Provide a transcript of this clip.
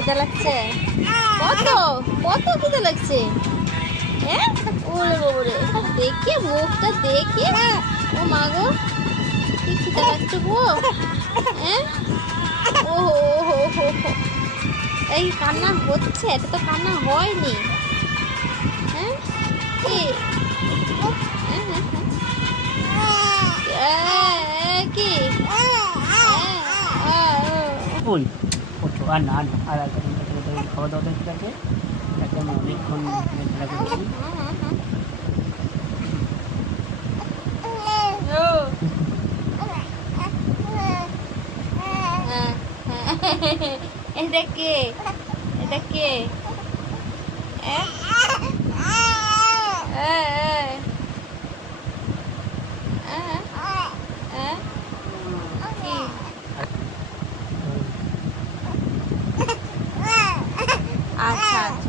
খিদে লাগছে? কত? কত খিদে লাগছে? হ্যাঁ? ওরে বাবরে দেখে, মুখটা দেখে ও মা গো, কি খিদে লাগছে গো? হ্যাঁ? ও হো হো হো এই কান্না হচ্ছে এটা তো কান্না হয়নি। ওই ওঠো আর না আর আর খাওয়া দাওয়া ঠিক আছে তাকে আমি অনেকক্ষণ খেলা করেছি। এটা কে এটা কে আচ্ছা আচ্ছা